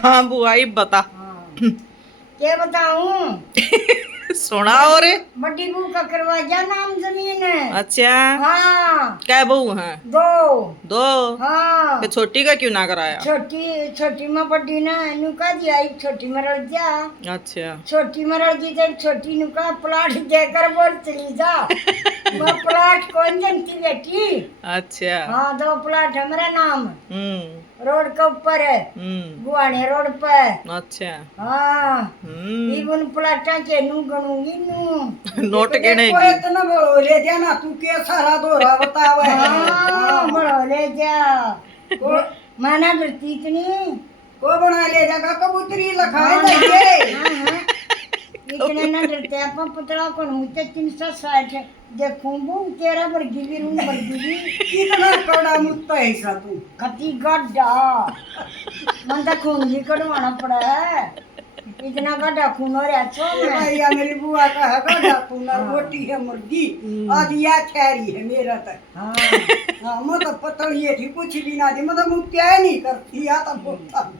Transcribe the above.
हाँ बुआई बता। क्या बताऊं? सुना और बड़ी बहू का करवाजा नाम जमीन है। अच्छा हाँ क्या बहू है? दो। दो। हाँ फिर छोटी का क्यों ना कराया? छोटी छोटी में बड़ी ना नुका दिया एक छोटी में रल जा। अच्छा छोटी में रल जी तो छोटी नुका प्लाट देकर बोल चली जा। वो प्लाट कौन जनती बेटी? अच्छा। हाँ दो प्लाट हमारा नाम रोड के ऊपर है, हम्म गुआने रोड पे। अच्छा हाँ हम्म इवन प्लाटा के नू गणूंगी नू नोट गिनेगी। कोई इतना बड़ो ले जाना तू के सारा दोरा बतावे। हाँ बड़ो ले जा को माना डरती इतनी। को बना ले जागा कबूतरी लखाए हाँ, जाइए। हाँ, हाँ। इतने ना डरते अपन पुतला को मुझे 360 देखूं वो तेरा वर्गी भी रूम वर्गी भी कितना कड़ा मुत्ता है सा तू। खती गड्ढा मन तो खून भी कटवाना पड़ा है। इतना गड्ढा खून हो रहा छो ये में। भैया मेरी बुआ का है गड़ा खूना रोटी है मुर्गी आदिया ठहरी है मेरा तक। हाँ हाँ मैं तो पतली थी कुछ भी ना थी मतलब मुत्या नहीं करती या तो बोलता